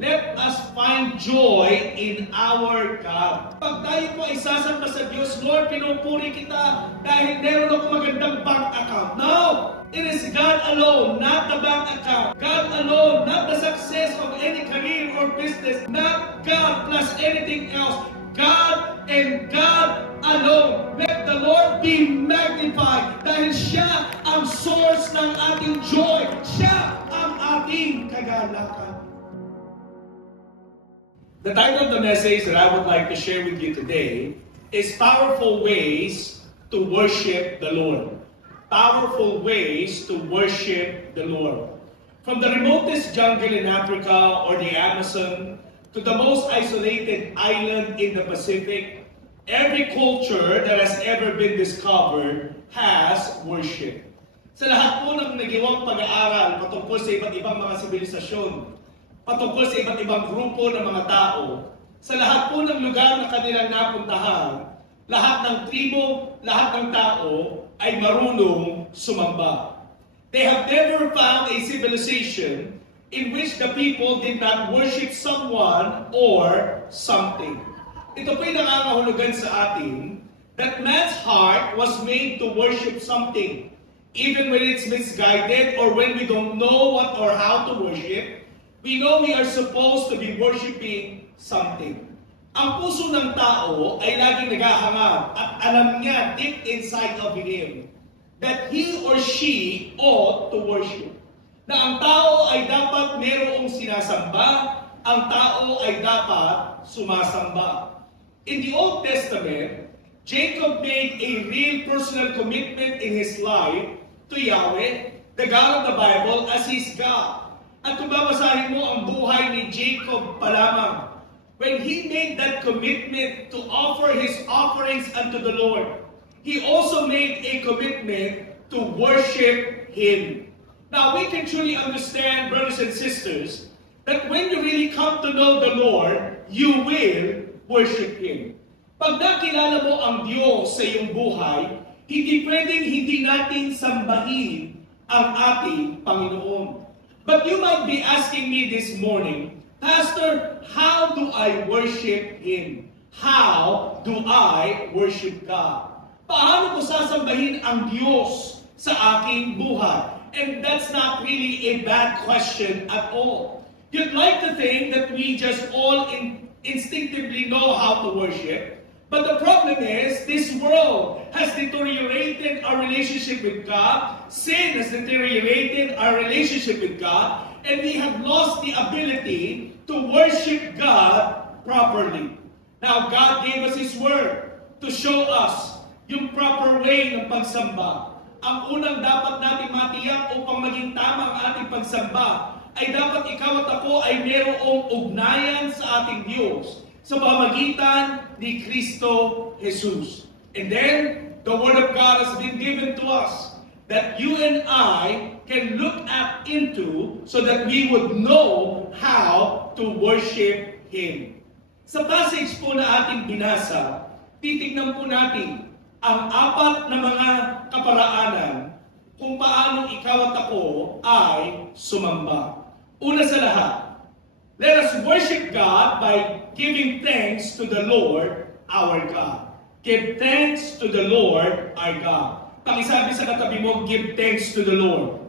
let us find joy in our God. Pag tayo po ay sasamba sa Diyos, Lord, pinupuri kita dahil meron ako magandang bank account. No! It is God alone, not the bank account. God alone, not the success of any career or business. Not God plus anything else. God and God alone. Let the Lord be magnified dahil siya ang source ng ating joy. Siya ang ating kagalakan. The title of the message that I would like to share with you today is Powerful Ways to Worship the Lord. Powerful ways to worship the Lord. From the remotest jungle in Africa or the Amazon to the most isolated island in the Pacific, every culture that has ever been discovered has worship. Sa lahat po ng nagawang pag-aaral patungkol sa iba't ibang mga sibilisasyon, patungkol sa iba't ibang grupo ng mga tao, sa lahat po ng lugar na kanilang napuntahan, lahat ng tribo, lahat ng tao ay marunong sumamba. They have never found a civilization in which the people did not worship someone or something. Ito po'y nangangahulugan sa atin that man's heart was made to worship something. Even when it's misguided or when we don't know what or how to worship, we know we are supposed to be worshiping something. Ang puso ng tao ay laging naghahangad at alam niya deep inside of him that he or she ought to worship. Na ang tao ay dapat merong sinasamba, ang tao ay dapat sumasamba. In the Old Testament, Jacob made a real personal commitment in his life to Yahweh, the God of the Bible, as his God. At kung babasahin mo ang buhay ni Jacob pa lamang, when he made that commitment to offer his offerings unto the Lord, he also made a commitment to worship Him. Now, we can truly understand, brothers and sisters, that when you really come to know the Lord, you will worship Him. Pag nakilala mo ang Diyos sa iyong buhay, hindi pwedeng hindi natin sambahin ang ating Panginoon. But you might be asking me this morning, Pastor, how do I worship Him? How do I worship God? Paano ko sasambahin ang Diyos sa aking buhay? And that's not really a bad question at all. You'd like to think that we just all instinctively know how to worship. But the problem is, this world has deteriorated our relationship with God. Sin has deteriorated our relationship with God. And we have lost the ability to worship God properly. Now, God gave us His Word to show us yung proper way ng pagsamba. Ang unang dapat natin matiyak upang maging tama ang ating pagsamba ay dapat ikaw at ako ay mayroong ugnayan sa ating Diyos sa pamamagitan ni Kristo Jesus. And then, the Word of God has been given to us that you and I can look into so that we would know how to worship Him. Sa passage po na ating binasa, titignan po natin ang apat na mga kaparaanan kung paano ikaw at ako ay sumamba. Una sa lahat, let us worship God by giving thanks to the Lord our God. Give thanks to the Lord our God. Pakisabi sa katabi mo, give thanks to the Lord.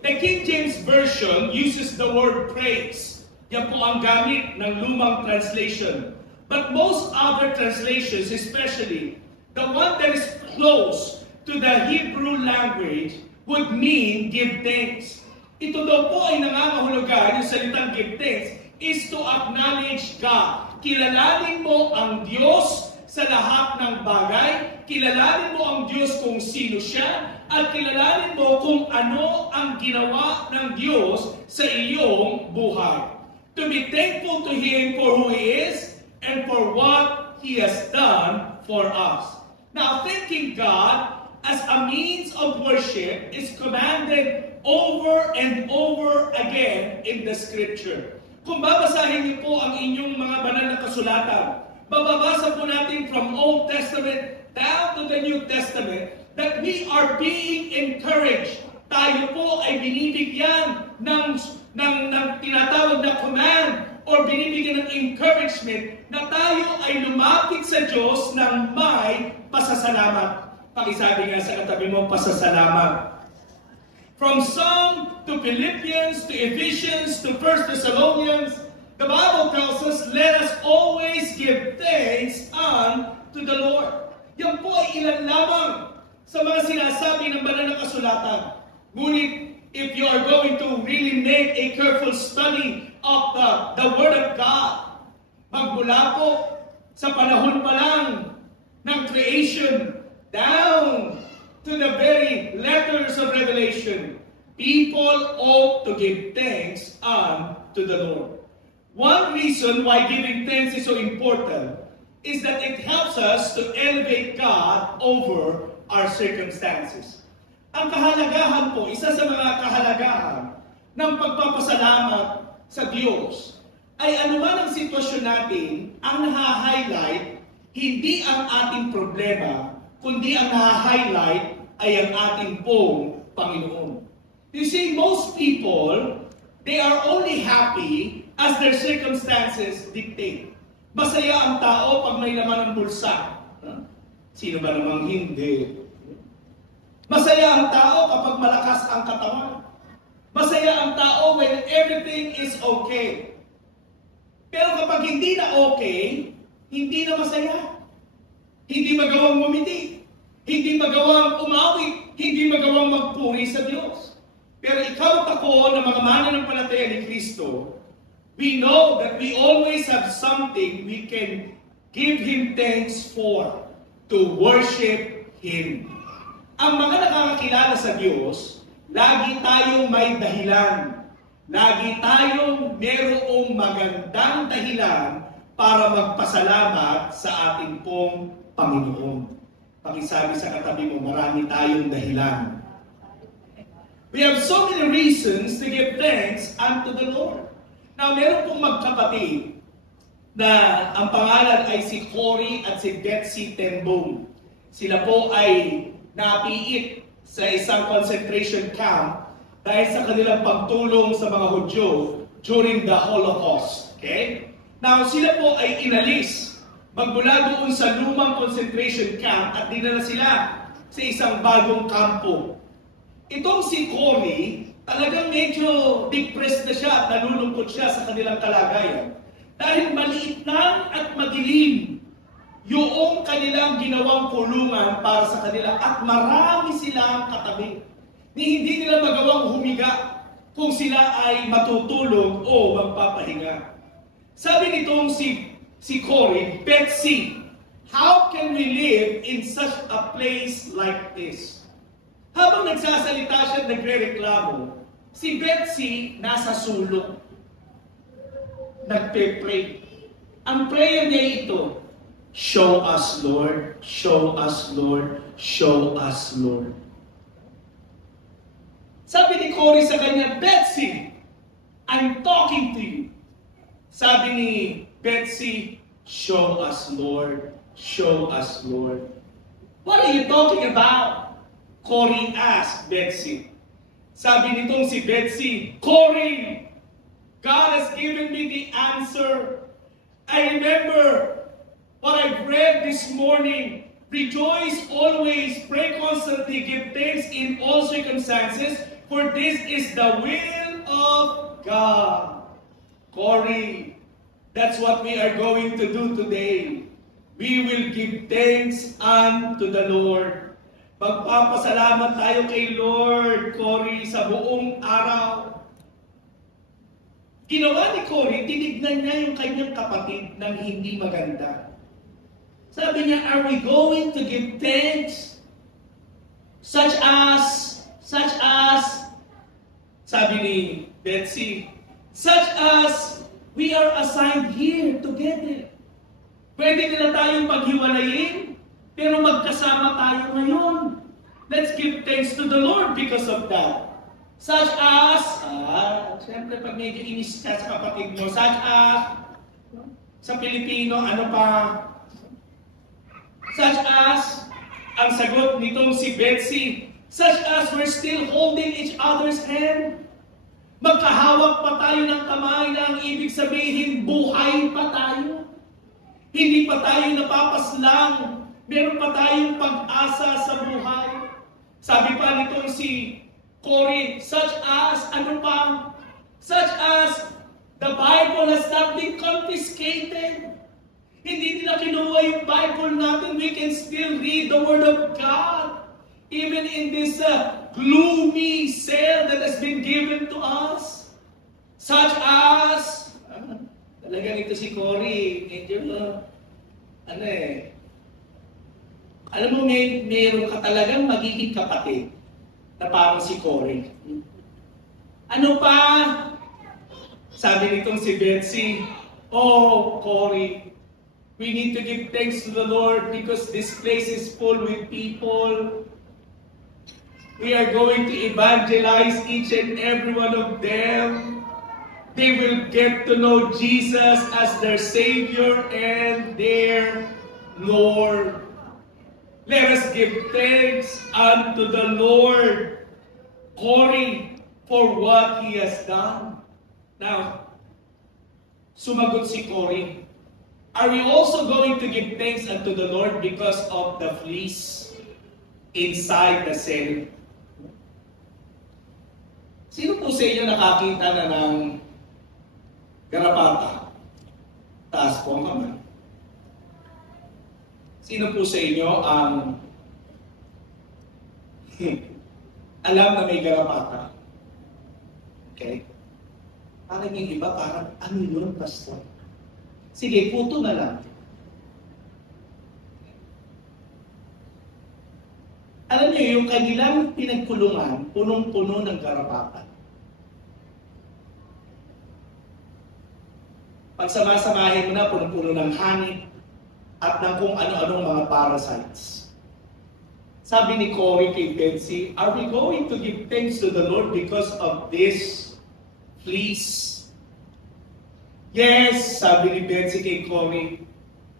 The King James Version uses the word praise. Yan po ang gamit ng lumang translation. But most other translations, especially the one that is close to the Hebrew language, would mean give thanks. Ito daw po ay nangangahulugan, yung salitang give thanks, is to acknowledge God. Kilalanin mo ang Diyos sa lahat ng bagay, kilalanin mo ang Diyos kung sino siya, at kilalanin mo kung ano ang ginawa ng Diyos sa iyong buhay. To be thankful to Him for who He is and for what He has done for us. Now, thanking God as a means of worship is commanded over and over again in the Scripture. Kung babasahin niyo po ang inyong mga banal na kasulatan, bababasa po natin from Old Testament down to the New Testament that we are being encouraged. Tayo po ay binibigyan ng tinatawag na command or binibigyan ng encouragement na tayo ay lumapit sa Diyos ng may pasasalamat. Pakisabi nga sa katabi mo, pasasalamat. From Psalm to Philippians to Ephesians to 1 Thessalonians, the Bible tells us, let us always give thanks unto the Lord. Yan po ay ilan lamang sa mga sinasabi ng banal na kasulatan. Ngunit, if you are going to really make a careful study of the Word of God, magmula po sa panahon pa lang ng creation down to the very letters of Revelation, people ought to give thanks unto the Lord. One reason why giving thanks is so important is that it helps us to elevate God over our circumstances. Ang kahalagahan po, isa sa mga kahalagahan ng pagpapasalamat sa Diyos ay anuman ang sitwasyon natin, ang naha-highlight hindi ang ating problema, kundi ang naha-highlight ay ang ating pong Panginoon. You see, most people, they are only happy as their circumstances dictate. Masaya ang tao pag may laman ng bulsa. Sino ba namang hindi? Masaya ang tao kapag malakas ang katawan. Masaya ang tao when everything is okay. Pero kapag hindi na okay, hindi na masaya. Hindi magawang ngumiti. Hindi magawang umawi. Hindi magawang magpuri sa Diyos. Pero ikaw at ako na mga mananampalataya ni Kristo, we know that we always have something we can give Him thanks for, to worship Him. Ang mga nakakakilala sa Diyos, lagi tayong may dahilan. Lagi tayong merong magandang dahilan para magpasalamat sa ating pong Panginoon. Pakisabi sa katabi mo, marami tayong dahilan. We have so many reasons to give thanks unto the Lord. Now, meron pong magkapatid na ang pangalan ay si Cory at si Betsy Tembong. Sila po ay napiit sa isang concentration camp dahil sa kanilang pagtulong sa mga Hudyo during the Holocaust. Okay? Now, sila po ay inalis magmula doon sa lumang concentration camp at dinala sila sa isang bagong kampo. Itong si Cory, talagang medyo depressed na siya at nalulungkot siya sa kanilang kalagayan. Dahil maliit lang at madilim yung kanilang ginawang kulungan para sa kanila at marami silang katabi. Hindi nila magawang humiga kung sila ay matutulog o magpapahinga. Sabi nitong si Cory, Betsy, how can we live in such a place like this? Habang nagsasalita siya at nagre-reklamo, si Betsy nasa sulok. Nagpe-pray. Ang prayer niya ito, show us, Lord, show us, Lord, show us, Lord. Sabi ni Cory sa kanya, Betsy, I'm talking to you. Sabi ni Betsy, show us, Lord, show us, Lord. What are you talking about? Cory asked Betsy. Sabi nitong si Betsy, Cory, God has given me the answer. I remember what I've read this morning. Rejoice always, pray constantly, give thanks in all circumstances, for this is the will of God. Cory, that's what we are going to do today. We will give thanks unto the Lord. Magpapasalamat tayo kay Lord, Cory, sa buong araw. Ginawa ni Cory, tinignan niya yung kanyang kapatid ng hindi maganda. Sabi niya, are we going to give thanks? Such as, sabi ni Betsy, such as we are assigned here together. Pwede nila tayong paghiwalayin, pero magkasama tayo ngayon. Let's give thanks to the Lord because of that. Such as, siyempre pag medyo inis ka sa kapatid mo, such as, sa Pilipino, ano pa? Such as, ang sagot nitong si Betsy, such as we're still holding each other's hand. Magkahawak pa tayo ng kamay na ang ibig sabihin, buhay pa tayo. Hindi pa tayo napapaslang. Meron pa tayong pag-asa sa buhay. Sabi pa nitong si Cory, such as the Bible has not been confiscated. Hindi nila kinuha yung Bible natin. We can still read the Word of God. Even in this gloomy cell that has been given to us. Such as, talagang ito si Cory, medyo, alam mo, meron ka talagang magiging kapatid na parang si Cory. Ano pa? Sabi nitong si Betsy, oh, Cory, we need to give thanks to the Lord because this place is full with people. We are going to evangelize each and every one of them. They will get to know Jesus as their Savior and their Lord. Let us give thanks unto the Lord, Cory, for what He has done. Now, sumagot si Cory, are we also going to give thanks unto the Lord because of the fleas inside the cell? Sino po sa inyo nakakita na ng garapata? Taas po ang kamay. Sino po sa inyo ang alam na may garapata? Okay? Parang yung iba, parang ano yun, pastor? Sige, puto na lang. Alam niyo, yung kanilang pinagkulungan, punong-puno ng garapata. Pagsama-samahin mo na, punong-puno ng honey at ng kung ano-anong mga parasites. Sabi ni Cory kay Betsy, are we going to give thanks to the Lord because of this fleas? Yes, sabi ni Betsy kay Cory,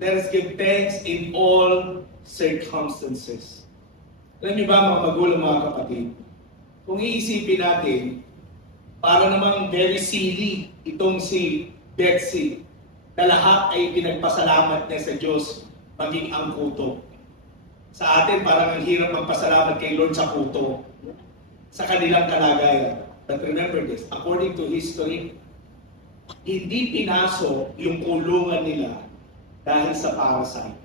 let us give thanks in all circumstances. Alam niyo ba mga magulang, mga kapatid, kung iisipin natin, para namang very silly itong si Betsy, na lahat ay pinagpasalamat niya sa Diyos, maging ang kuto. Sa atin, parang ang hirap magpasalamat kay Lord sa kuto, sa kanilang kalagayan. But remember this, according to history, hindi pinasok yung kulungan nila dahil sa parasite.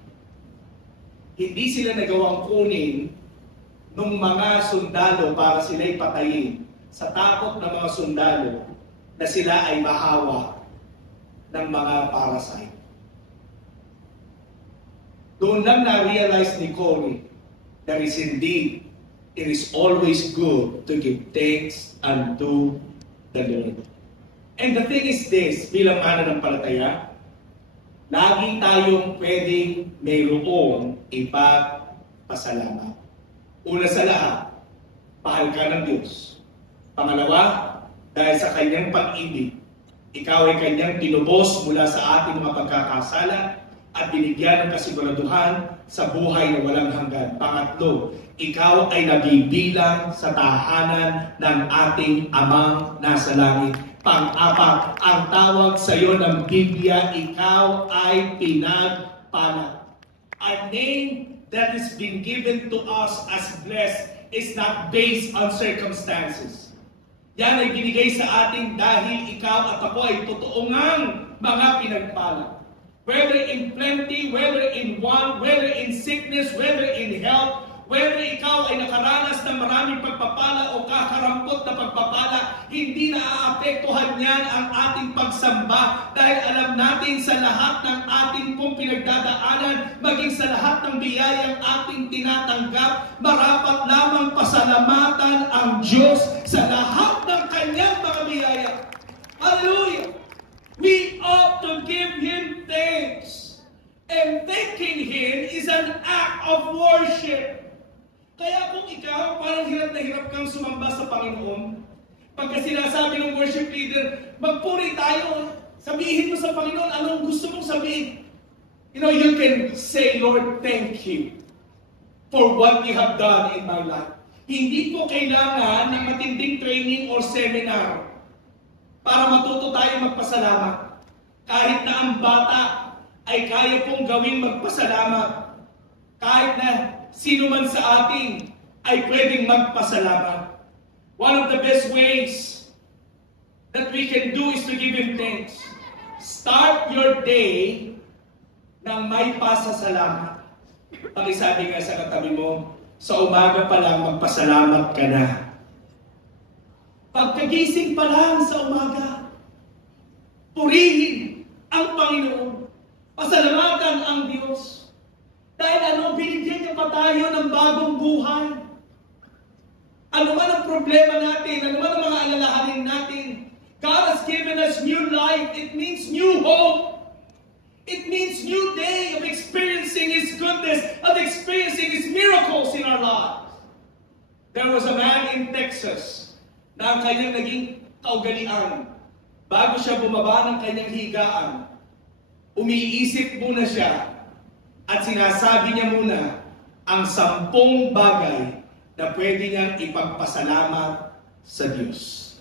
Hindi sila nagawang kunin nung mga sundalo para sila'y patayin sa takot ng mga sundalo na sila ay mahawa ng mga parasite. Doon lang na-realize ni Cory that is indeed, it is always good to give thanks unto the Lord. And the thing is this, bilang mananampalataya, lagi tayong pwedeng mayroong ipagpasalamat. Una sa lahat, mahal ka ng Diyos. Pangalawa, dahil sa kanyang pag-ibig, ikaw ay kanyang tinubos mula sa ating mga pagkakasala at binigyan ng kasiguraduhan sa buhay na walang hanggan. Pangatlo, ikaw ay nabibilang sa tahanan ng ating Amang nasa langit. Pang-apat, ang tawag sa iyo ng Biblia, ikaw ay pinagpala. A name that has been given to us as blessed is not based on circumstances. Yan ay binigay sa atin dahil ikaw at ako ay totoo ngang mga pinagpala. Whether in plenty, whether in want, whether in sickness, whether in health, whether ikaw ay nakaranas ng maraming pagpapala o kakarampot na pagpapala, hindi na aapektuhan yan ang ating pagsamba dahil alam natin sa lahat ng ating pong pinagdadaanan, maging sa lahat ng biyayang ating tinatanggap, marapat lamang pasalamatan ang Diyos sa lahat ng kanyang mga biyaya. Hallelujah! We ought to give Him thanks. And thanking Him is an act of worship. Kaya kung ikaw, parang hirap na hirap kang sumamba sa Panginoon, pagka sinasabi ng worship leader, magpuri tayo, sabihin mo sa Panginoon anong gusto mong sabihin. You know, you can say, Lord, thank you for what you have done in my life. Hindi po kailangan ng matinding training or seminar para matuto tayo magpasalamat. Kahit na ang bata ay kaya pong gawing magpasalamat. Kahit na sino man sa atin ay pwedeng magpasalamat. One of the best ways that we can do is to give Him thanks. Start your day nang may pasasalamat. Pakisabi nga sa katabi mo, sa umaga pa lang magpasalamat ka na. Pagkagising pa lang sa umaga, purihin ang Panginoon. Pasalamatan ang Diyos. Dahil binigyan niya pa tayo ng bagong buhay. Ano man ang problema natin, ano man ang mga alalahanin natin, God has given us new life. It means new hope. It means new day of experiencing His goodness, of experiencing His miracles in our lives. There was a man in Texas na ang kanyang naging kaugalian. Bago siya bumaba ng kanyang higaan, umiisip muna siya at sinasabi niya muna ang 10 bagay na pwede niyang ipagpasalamat sa Diyos.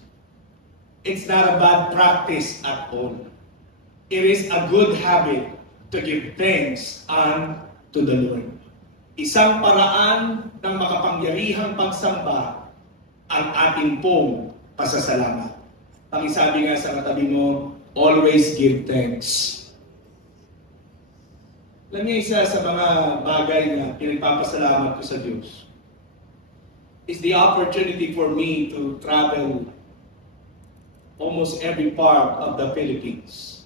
It's not a bad practice at all. It is a good habit to give thanks unto the Lord. Isang paraan ng makapangyarihang pagsamba ang ating pong pasasalamat. Pakisabi nga sa katabi mo, always give thanks. Alam niyo, isa sa mga bagay na pinagpapasalamat ko sa Diyos is the opportunity for me to travel almost every part of the Philippines.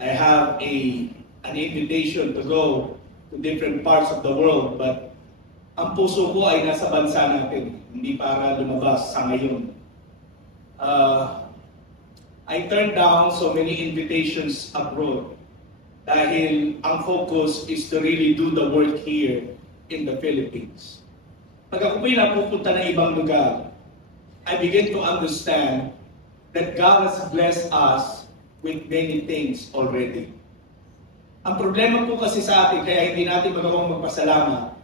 I have an invitation to go to different parts of the world, but ang puso ko ay nasa bansa natin, hindi para lumabas sa ngayon. I turned down so many invitations abroad dahil ang focus is to really do the work here in the Philippines. Pag ako po'y napupunta na ibang lugar, I begin to understand that God has blessed us with many things already. Ang problema po kasi sa atin, kaya hindi natin magawang magpasalamat,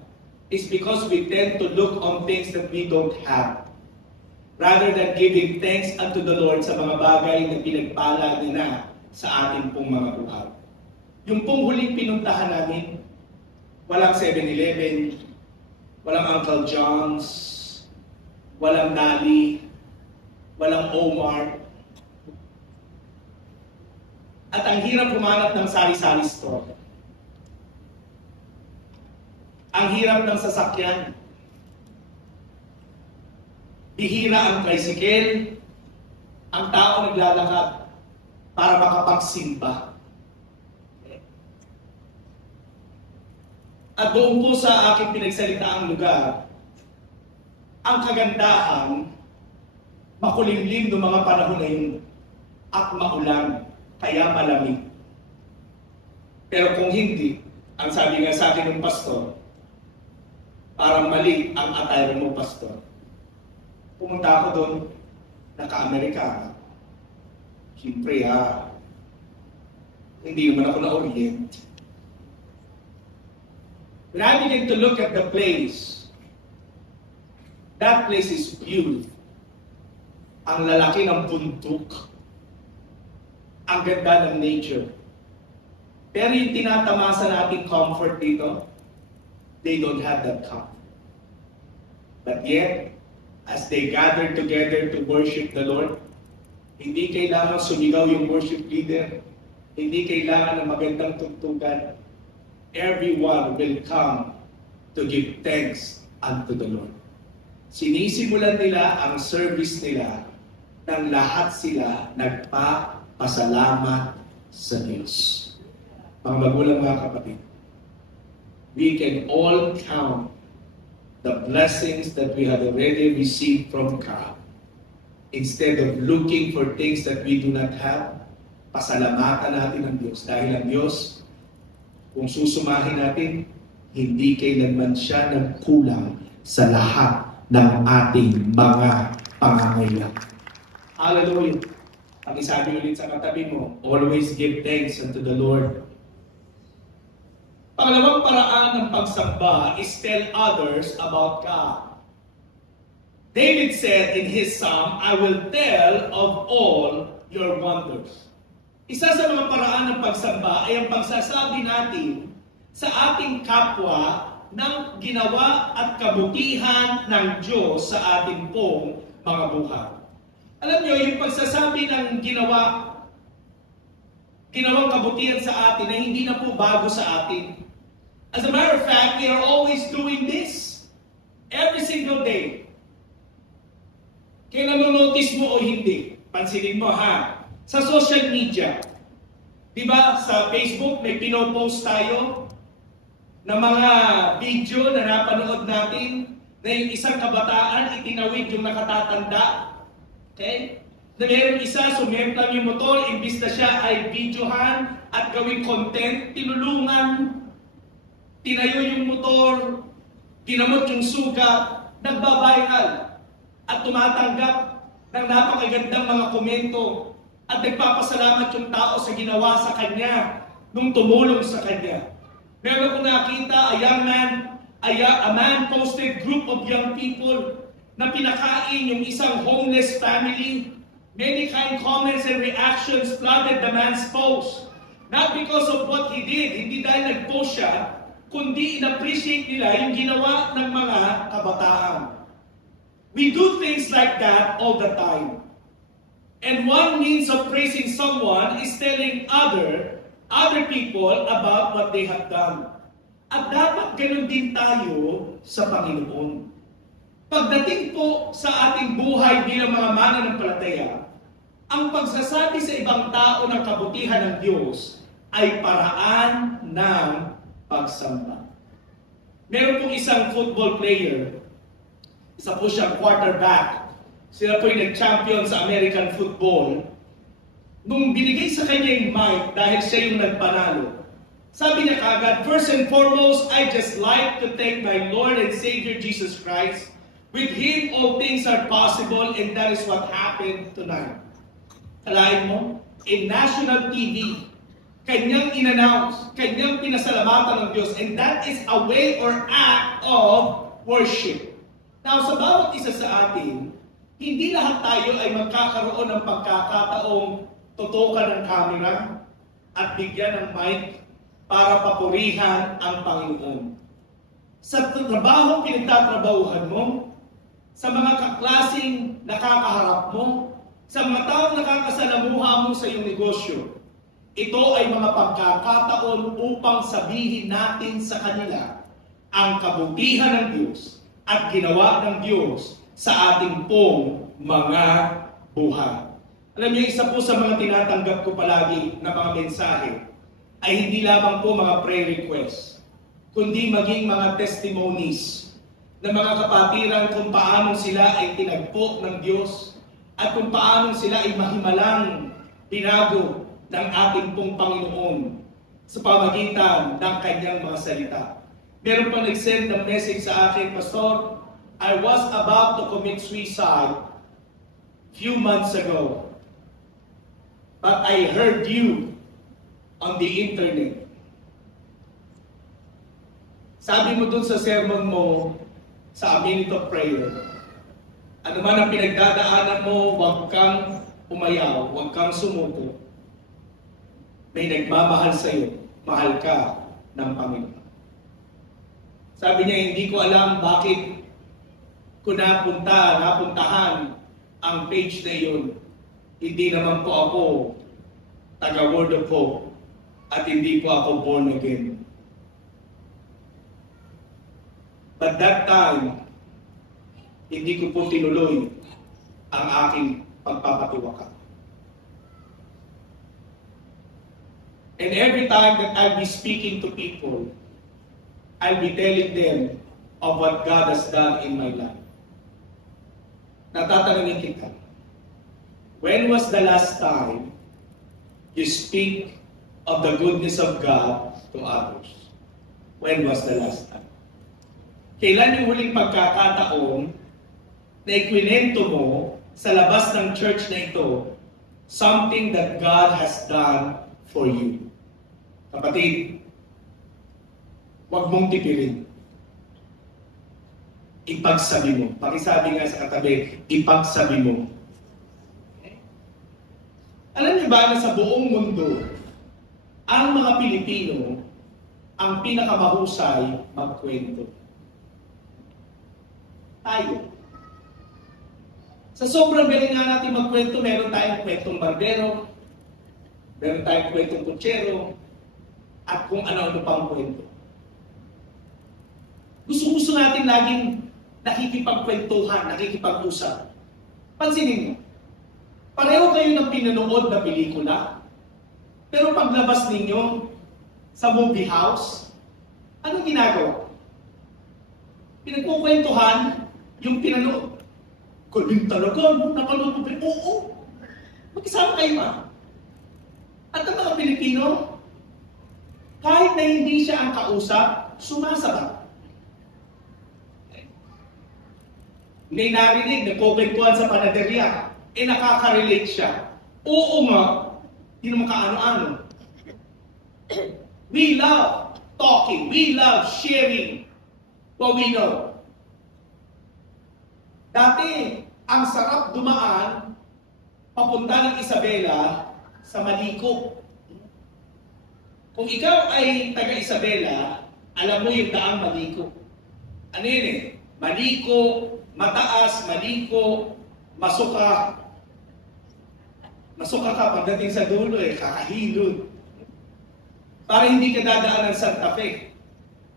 is because we tend to look on things that we don't have, rather than giving thanks unto the Lord sa mga bagay na pinagpala niya na sa ating pong mga buhay. Yung pong huling pinuntahan namin, walang 7-Eleven, walang Uncle John's, walang Dali, walang Omar. At ang hirap humanap ng sari-sari store. Ang hirap ng sasakyan. Bihira ang tricycle, ang tao naglalakad para makapagsimba. At doon po sa aking pinagsalitaang lugar, ang kagandahan, makulimlim ng mga panahon na yun at maulan, kaya malamig. Pero kung hindi, ang sabi nga sa akin ng pastor, parang mali ang attire mo, pastor. Pumunta ako doon, naka-Amerikana. Siyempre, hindi naman ako na-orient. When I begin to look at the place, that place is beautiful. Ang lalaki ng bundok. Ang ganda ng nature. Pero yung tinatamasa nating comfort dito, they don't have that comfort. But yet, as they gather together to worship the Lord, hindi kailangan sumigaw yung worship leader, hindi kailangan ng magandang tugtugan. Everyone will come to give thanks unto the Lord. Sinisimulan nila ang service nila nang lahat sila nagpapasalamat sa Diyos. Mga magulang, mga kapatid, we can all count the blessings that we have already received from God. Instead of looking for things that we do not have, pasalamatan natin ang Diyos. Dahil ang Diyos, kung susumahin natin, hindi kailanman siya nagkulang sa lahat ng ating mga pangangailangan. Hallelujah! Ang isabi ulit sa katabi mo, always give thanks unto the Lord. Pangalawang paraan ng pagsamba is tell others about God. David said in his psalm, I will tell of all your wonders. Isa sa mga paraan ng pagsamba ay ang pagsasabi natin sa ating kapwa ng ginawa at kabutihan ng Diyos sa ating pong mga buhay. Alam niyo, yung pagsasabi ng ginawang kabutihan sa atin ay hindi na po bago sa atin. As a matter of fact, we are always doing this every single day. Kaya nanonotice mo o hindi, pansinin mo ha, sa social media, di ba sa Facebook may pinopost tayo ng mga video na napanood natin na yung isang kabataan itinawid yung nakatatanda. Okay? Na meron isa, sumemplang yung motor, imbis na siya ay videohan at gawing content, tinulungan, tinayo yung motor, ginamot yung sugat, nagbabiral at tumatanggap ng napakagandang mga komento at nagpapasalamat yung tao sa ginawa sa kanya nung tumulong sa kanya. Meron akong nakita, a man posted group of young people na pinakain yung isang homeless family. Many kind comments and reactions flooded the man's post. Not because of what he did, hindi dahil nag-post siya, kundi in-appreciate nila yung ginawa ng mga kabataan. We do things like that all the time. And one means of praising someone is telling other people about what they have done. At dapat ganun din tayo sa Panginoon. Pagdating po sa ating buhay bilang mga mananampalataya, ang pagsasabi sa ibang tao ng kabutihan ng Diyos ay paraan ng pagsamba. Meron pong isang football player, isa po siyang quarterback. Sila po yung nag-champion sa American football. Nung binigay sa kanya yung mic dahil siya yung nagpanalo, sabi niya kagad, first and foremost, I just like to thank my Lord and Savior Jesus Christ. With Him, all things are possible, and that is what happened tonight. Alain mo, in national TV, kanyang in-announce, kanyang pinasalamatan ng Diyos, and that is a way or act of worship. Now, sa bawat isa sa atin, hindi lahat tayo ay magkakaroon ng pagkakataong tutukan ng camera at bigyan ng mic para papurihan ang Panginoon. Sa trabaho pinagtatrabahuhan mo, sa mga kaklasing nakakaharap mo, sa mga taong nakakasalamuha mo sa iyong negosyo, ito ay mga pagkakataon upang sabihin natin sa kanila ang kabutihan ng Diyos at ginawa ng Diyos sa ating pong mga buhay. Alam niyo, isa po sa mga tinatanggap ko palagi na mga mensahe ay hindi lamang po mga prayer requests, kundi maging mga testimonies ng mga kapatiran kung paano sila ay tinagpo ng Diyos at kung paano sila ay mahimalang binago ng ating pong Panginoon sa pamagitan ng kanyang mga salita. Meron pa nag-send ng message sa akin, Pastor, I was about to commit suicide few months ago, but I heard you on the internet. Sabi mo dun sa sermon mo, sa minute of prayer, ano man ang pinagdadaanan mo, huwag kang umayaw, huwag kang sumuko. May nagmamahal sa iyo, mahal ka ng Panginoon. Sabi niya, hindi ko alam bakit ko napuntahan ang page na yun. Hindi naman po ako taga Word of Hope at hindi po ako born again. But that time, hindi ko po tinuloy ang aking pagpapatiwaka. And every time that I'll be speaking to people, I'll be telling them of what God has done in my life. Natatanungin kita, when was the last time you speak of the goodness of God to others? When was the last time? Kailan yung huling pagkakataon na ikwinento mo sa labas ng church na ito something that God has done for you? Kapatid, huwag mong tipirin. Ipagsabi mo. Pakisabi nga sa katabi, ipagsabi mo. Alam niyo ba na sa buong mundo, ang mga Pilipino ang pinakamahusay magkwento? Tayo. Sa sobrang galing nga natin magkwento, meron tayong kwentong barbero, meron tayong kwentong kutsero, at kung ano-ano pang kwento. Gusto-gusto natin laging nakikipagkwentuhan, nakikipag-usap. Pansinin mo, pareho kayo ng pinanood na pelikula, pero paglabas ninyo sa movie house, anong ginagawa? Pinagkukwentuhan yung pinanood. Galing talaga, napanood mo. Oo, magkasama kayo ba? At ang mga Pilipino, kahit na hindi siya ang kausap, sumasabat. May narinig, nagkukwentuhan sa panaderya, nakaka-relate siya. Oo nga, hindi naman kaano-ano. We love talking, we love sharing what we know. Dati, ang sarap dumaan papunta ng Isabela sa Maliko. Kung ikaw ay taga-Isabela, alam mo yung daang Maliko. Ano yun eh? Maliko, mataas, Maliko, masuka. Masuka ka pagdating sa dulo eh, kakahilod. Para hindi ka dadaan ng Santa Fe.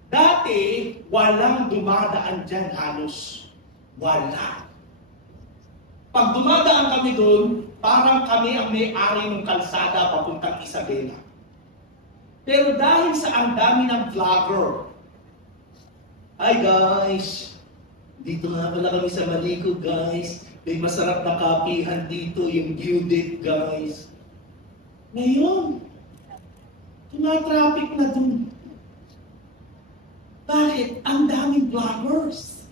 Dati, walang dumadaan dyan halos. Wala. Pag dumadaan kami doon, parang kami ang may-ari ng kalsada papuntang Isabela. Pero dahil sa ang dami ng vlogger, hi guys, dito nga pala kami sa Maliko guys, may masarap na kapihan dito, yung Budit guys. Ngayon, tumatraffic na doon. Bakit? Ang daming vloggers.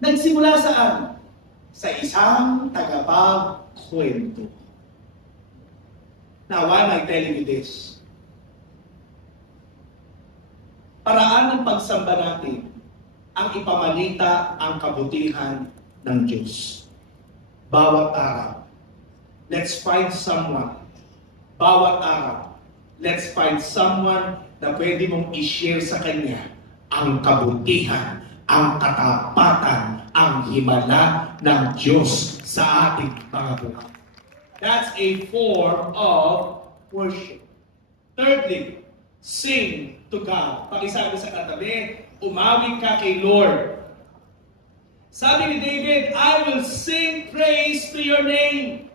Nagsimula saan? Sa isang tagapagkwento. Now, why am I telling you this? Paraan ng pagsamba natin ang ipamalita ang kabutihan ng Diyos. Bawat araw, let's find someone. Bawat araw, let's find someone na pwede mong i-share sa Kanya ang kabutihan, ang katapatan, ang himala ng Diyos sa ating mga buhay. That's a form of worship. Thirdly, sing to God. Pakisabi sa katabi, umawit ka kay Lord. Sabi ni David, I will sing praise to your name.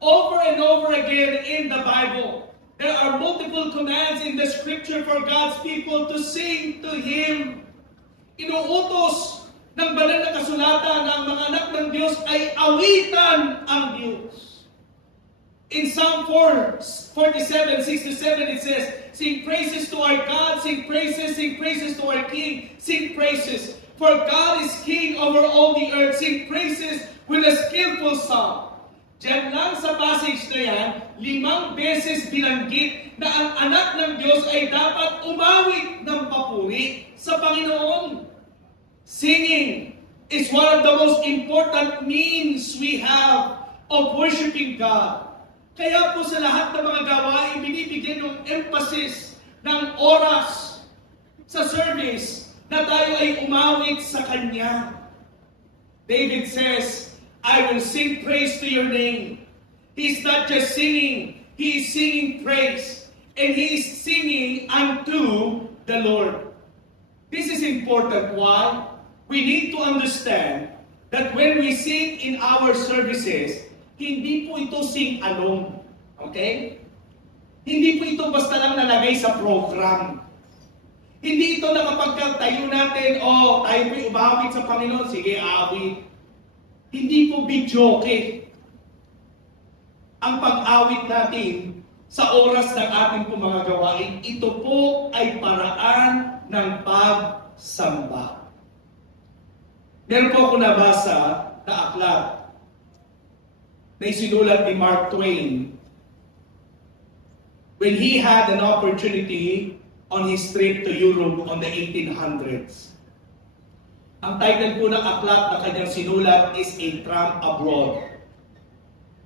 Over and over again in the Bible, there are multiple commands in the scripture for God's people to sing to Him. Inuutos ng banal na kasulatan na ang mga anak ng Diyos ay awitan ang Diyos. In Psalm 47:6-7, it says, sing praises to our God, sing praises to our King, sing praises. For God is King over all the earth, sing praises with a skillful song. Diyan lang sa passage na yan, 5 beses binanggit na ang anak ng Diyos ay dapat umawit ng papuri sa Panginoon. Singing is one of the most important means we have of worshiping God. Kaya po sa lahat ng mga gawain, binibigyan ng emphasis ng oras sa service na tayo ay umawit sa Kanya. David says, I will sing praise to your name. He's not just singing, he is singing praise. And he is singing unto the Lord. This is important. Why? We need to understand that when we sing in our services, hindi po ito sing alone. Okay? Hindi po ito basta lang nalagay sa program. Hindi ito na kapag tayo natin, tayo po'y umawit sa Panginoon, sige, awit. Hindi po bidyoke ang pag-awit natin sa oras ng ating po mga gawain. Ito po ay paraan ng pagsamba. Meron po ako nabasa na aklat na isinulat ni Mark Twain when he had an opportunity on his trip to Europe on the 1800s. Ang title po ng aklat na kanyang sinulat is A Tramp Abroad.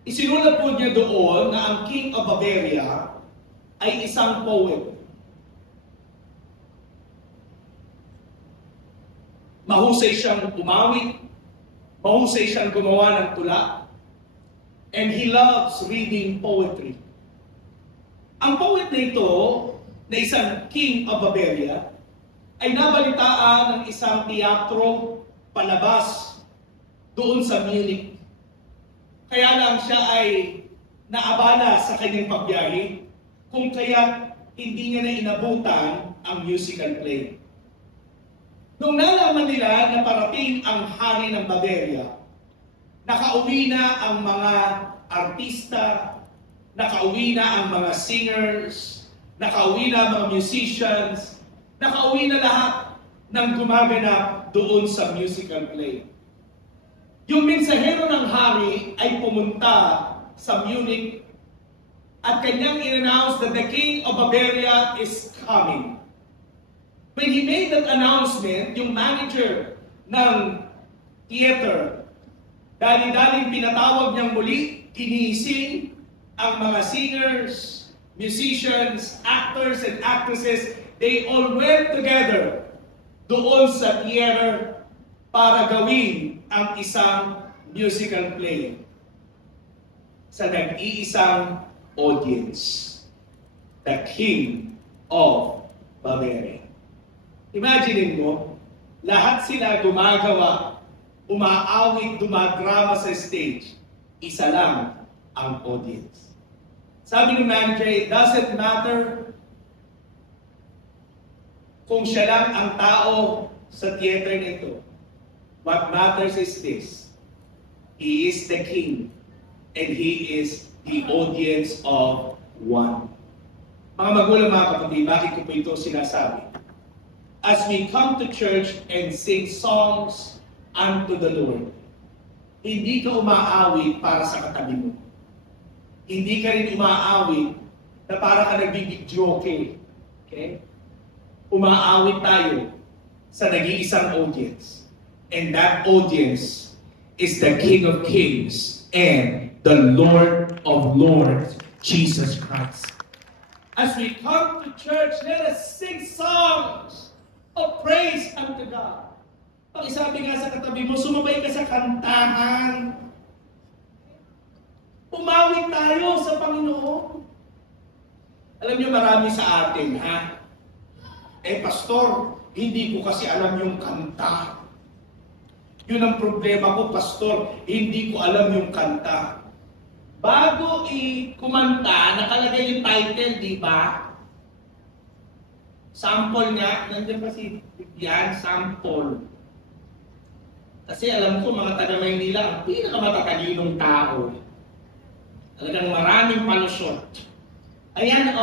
Isinulat po niya doon na ang King of Bavaria ay isang poet. Mahusay siyang umawit, mahusay siyang gumawa ng tula, and he loves reading poetry. Ang poet na ito, na isang King of Bavaria, ay nabalitaan ng isang teatro palabas doon sa Munich. Kaya lang siya ay naabala sa kanyang pagbiyahe, kung kaya hindi niya na inabutan ang musical play. Nung nalaman nila na parating ang hari ng Bavaria, nakauwi na ang mga artista, nakauwi na ang mga singers, nakauwi na ang mga musicians, nakauwi na lahat ng gumaganap doon sa musical play. Yung mensahero ng hari ay pumunta sa Munich at kanyang in-announce that the King of Bavaria is coming. When he made that announcement, yung manager ng theater, dali-daling pinatawag niyang muli, ginising ang mga singers, musicians, actors, and actresses. They all went together doon sa theater para gawin ang isang musical play sa nag-iisang audience, the King of Bavaria. Imagine mo, lahat sila gumagawa, umaawit, dumadrama sa stage. Isa lang ang audience. Sabi ni manager, it doesn't matter kung siya lang ang tao sa theater nito. What matters is this. He is the king and he is the audience of one. Mga magulang, mga kapatid, bakit ko po ito sinasabi? As we come to church and sing songs unto the Lord, hindi ka umaawit para sa katabi mo. Hindi ka rin umaawit na para ka nagbibidyoke. Okay? Umaawit tayo sa nag-iisang audience. And that audience is the King of Kings and the Lord of Lords, Jesus Christ. As we come to church, let us sing songs of praise unto God. Pag isabi nga sa katabi mo, sumabay ka sa kantahan. Umawit tayo sa Panginoon. Alam niyo, marami sa atin, ha? Pastor, hindi ko kasi alam yung kanta. Yun ang problema ko, Pastor, hindi ko alam yung kanta. Bago kumanta, nakalagay yung title, di ba? Sample nga, nandiyan kasi yan, sample. Kasi alam ko, mga taga-Maynila, ang pinakamatalinong tao. Talagang maraming palusot. Ayan,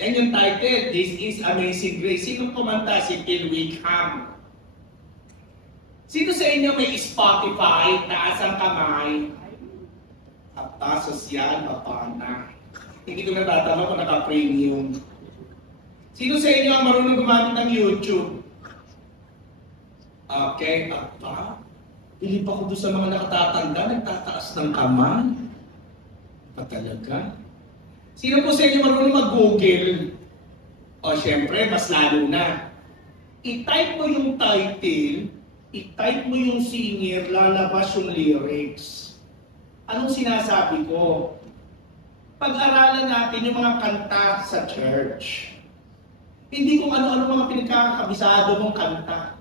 yan yung title, This is Amazing Grace. Sino kumanta? Si Phil Wickham. Sino sa inyo may Spotify? Taas ang kamay. Tasos yan, papana. Hindi ko natatama kung naka-premium. Sino sa inyo ang marunong gumamit ng YouTube? Okay, apa? Hilip ako doon sa mga nakatatanda, nagtataas ng kamay. Pa talaga? Sino po sa inyo marunong mag-Google? O syempre, mas lalo na. I-type mo yung title, i-type mo yung singer, lalabas yung lyrics. Anong sinasabi ko? Pag-aralan natin yung mga kanta sa church. Hindi kung ano-ano mga pinagkakabisado mong kanta.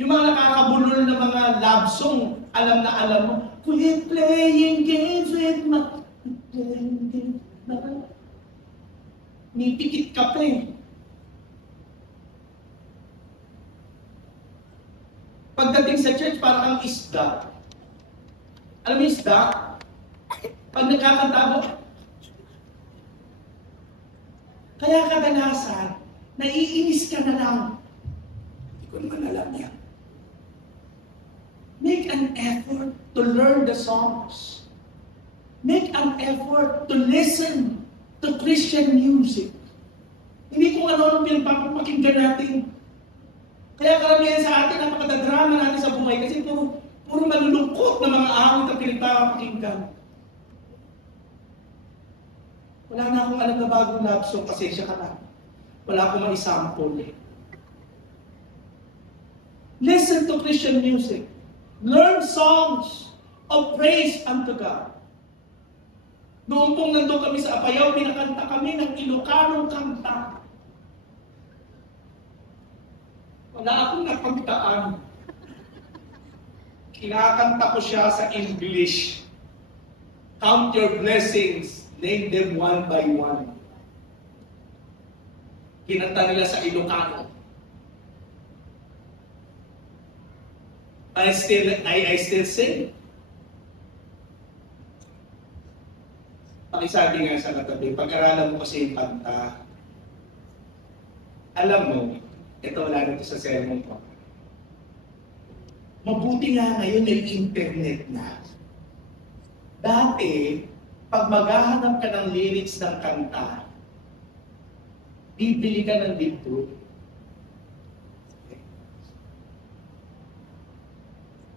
Yung mga nakakabulol na mga love song, alam na alam mo, quit playing games with my... Nipikit ka pa eh. Pagdating sa church, parang ang isda. Alam mo isda? Pag nagkakanta mo, kaya kadalasan, naiinis ka na lang. Hindi ko naman alam yan. Make an effort to learn the songs. Make an effort to listen to Christian music. Hindi kung ano-ano pinapakinggan natin. Kaya karamihan sa atin, napakadadrama natin sa buhay kasi Puro malulungkot na mga awit ang pinagpapakinggan. Wala na akong alam na bagong love song, pasensya ka na. Wala akong ma-sample eh. Listen to Christian music. Learn songs of praise unto God. Noong pong nandun kami sa Apayao, pinakanta kami ng Ilocanong kanta. Wala akong napagtaan. Kinakanta ko siya sa English. Count your blessings, name them one by one. Kinanta nila sa Ilocano. I still sing. Pakisabi nga sa katabi, pag-aralan mo kasi yung kanta, alam mo, ito wala nito sa sermon ko. Mabuti nga ngayon may internet na. Dati, pag maghahanap ka ng lyrics ng kanta, bibili ka ng libro.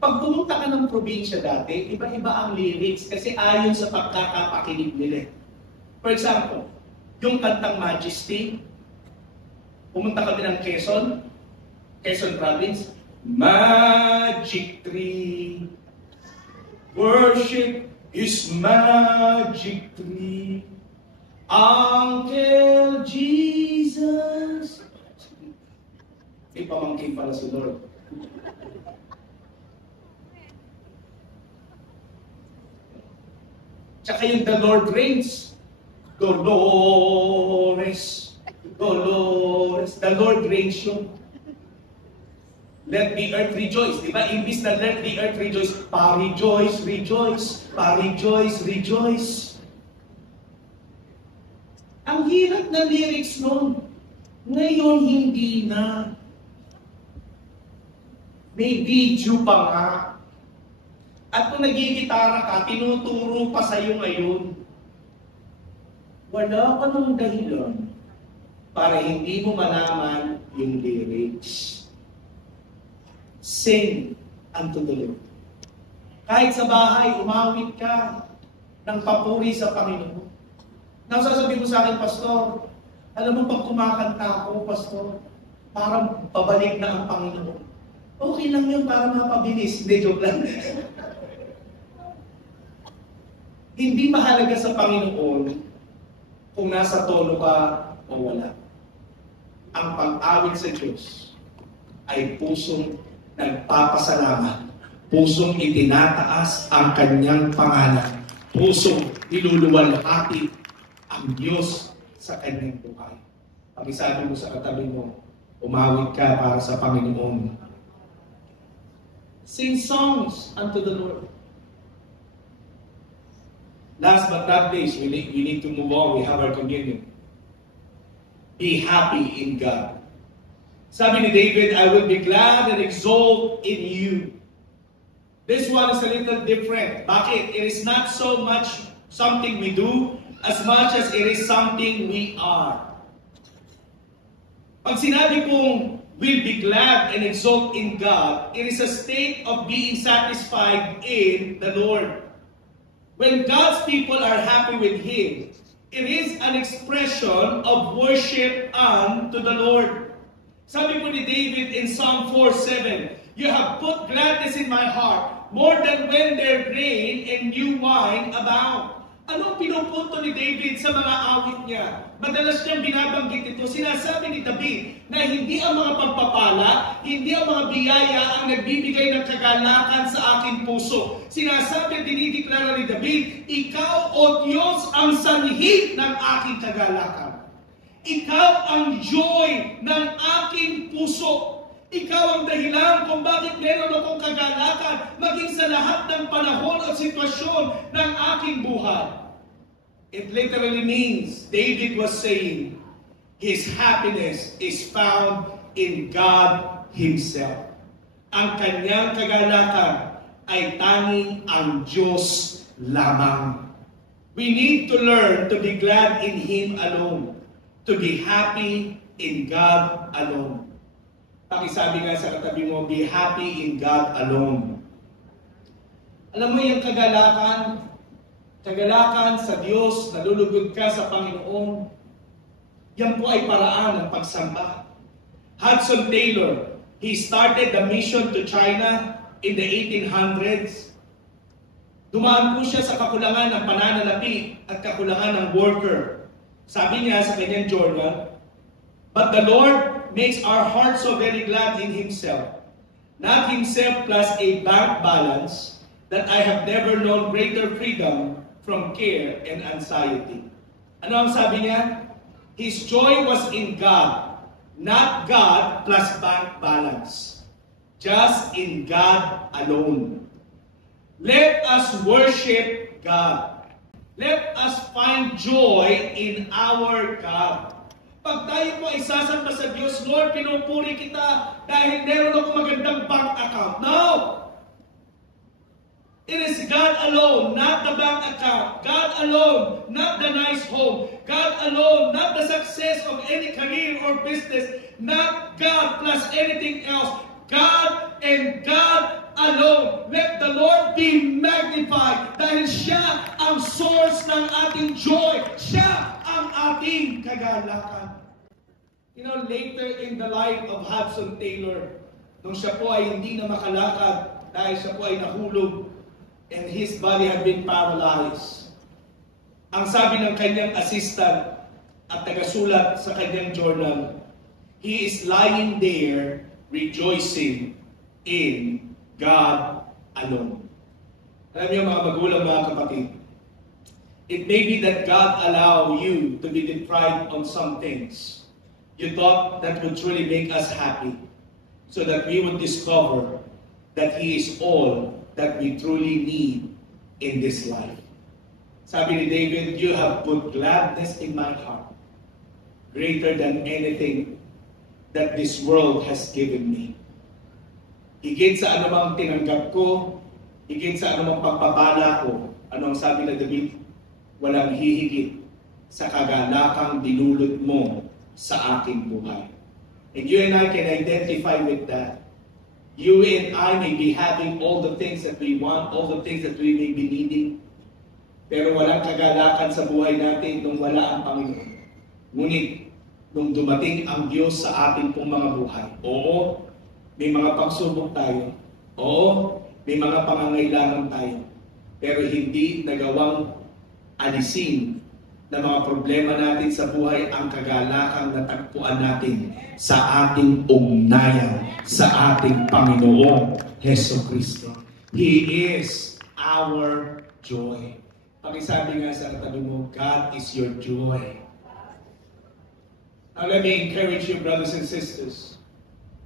Pag pumunta ka ng probinsya dati, iba-iba ang lyrics kasi ayon sa pagkakapakinig nila. For example, yung kantang Majesty, pumunta kami ng Quezon Province, Magic tree, worship is magic tree, Uncle Jesus. May pamangkin pala si Lord. Tsaka yung The Lord Reigns. Dolores. The Lord Reigns yung let the earth rejoice. Diba? Imbis na let the earth rejoice, pa-rejoice, rejoice, pa-rejoice, rejoice. Ang hirap na lyrics nun. Ngayon, hindi na. May video pa nga. At kung nagigitara ka, tinuturo pa sa'yo ngayon. Wala ka ng dahilan para hindi mo malaman yung lyrics. Sing unto the Lord. Kahit sa bahay, umawit ka ng papuri sa Panginoon. Nasasabi mo sa akin, Pastor, alam mo pag kumakanta ako, Pastor, parang pabalik na ang Panginoon. Okay lang yun para mapabilis. Hindi, joke lang. Hindi mahalaga sa Panginoon kung nasa tono ka o wala. Ang pag-awit sa Diyos ay pusong nagpapasalamat, pusong itinataas ang kanyang pangalan, pusong niluluwalhati ang Diyos sa kanyang buhay. Pakisabi mo sa katabi mo, umawit ka para sa Panginoon. Sing songs unto the Lord. Last but not least, we need to move on. We have our communion. Be happy in God. Sabi ni David, I will be glad and exult in you. This one is a little different. Bakit? It is not so much something we do as much as it is something we are. Pag sinabi kong we'll be glad and exult in God, it is a state of being satisfied in the Lord. When God's people are happy with Him, it is an expression of worship unto the Lord. Sabi po ni David in Psalm 4:7, you have put gladness in my heart, more than when there grain and new wine abound. Anong pinupunto ni David sa mga awit niya? Madalas niyang binabanggit ito. Sinasabi ni David na hindi ang mga pagpapala, hindi ang mga biyaya ang nagbibigay ng kagalakan sa aking puso. Sinasabi, dinideklara ni David, ikaw, O Diyos, ang sanhi ng aking kagalakan. Ikaw ang joy ng aking puso. Ikaw ang dahilan kung bakit meron akong kagalakan maging sa lahat ng panahon o sitwasyon ng aking buhay. It literally means David was saying his happiness is found in God Himself. Ang kanyang kagalakan ay tanging ang Diyos lamang. We need to learn to be glad in Him alone. To be happy in God alone. Pakisabi nga sa katabi mo, be happy in God alone. Alam mo yung kagalakan sa Diyos, nalulugod ka sa Panginoon, yan po ay paraan ng pagsamba. Hudson Taylor, he started the mission to China in the 1800s. Dumaan po siya sa kakulangan ng pananalapi at kakulangan ng worker. Sabi niya sa kanyang journal, "But the Lord makes our hearts so very glad in Himself, not Himself plus a bank balance, that I have never known greater freedom from care and anxiety." Ano ang sabi niya? His joy was in God, not God plus bank balance. Just in God alone. Let us worship God. Let us find joy in our God. Pag tayo po ay sasamba sa Diyos, Lord, pinupuri kita dahil meron ako magandang bank account. No! It is God alone, not the bank account. God alone, not the nice home. God alone, not the success of any career or business. Not God plus anything else. God and God alone. Let the Lord be magnified dahil siya ang source ng ating joy. Siya ang ating kagalakan. You know, later in the life of Hudson Taylor, nung siya po ay hindi na makalakad dahil siya po ay nahulog and his body had been paralyzed. Ang sabi ng kanyang assistant at tagasulat sa kanyang journal, he is lying there rejoicing in God alone. Alam niyo mga magulang, mga kapatid, it may be that God allow you to be deprived on some things you thought that would truly make us happy, so that we would discover that He is all that we truly need in this life. Sabi ni David, "You have put gladness in my heart, greater than anything that this world has given me." Higit sa anumang tinanggap ko, higit sa anumang pagpapala ko, ano ang sabi ni David? Walang hihigit sa kagalakang dinulot mo sa aking buhay. And you and I can identify with that. You and I may be having all the things that we want, all the things that we may be needing, pero walang kagalakan sa buhay natin nung wala ang Panginoon. Ngunit, nung dumating ang Diyos sa ating pong mga buhay, oo, may mga pagsubok tayo. Oo, may mga pangangailangan tayo. Pero hindi nagawang alisin na mga problema natin sa buhay ang kagalakang natagpuan natin sa ating ugnayan sa ating Panginoong Heso Kristo. He is our joy. Pakisabi nga sa katabi mo, God is your joy. Now let me encourage you, brothers and sisters,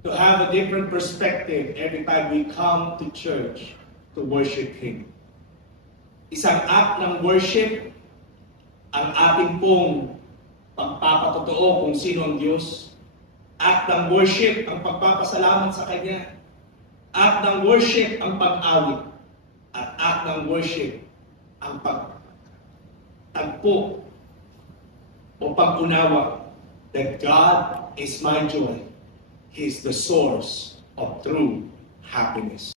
to have a different perspective every time we come to church to worship Him. Isang act ng worship, ang ating pong pagpapatotoo kung sino ang Diyos. Act ng worship, ang pagpapasalamat sa Kanya. Act ng worship, ang pag-awit. At act ng worship, ang pagtagpo o pag-unawa that God is my joy. He is the source of true happiness.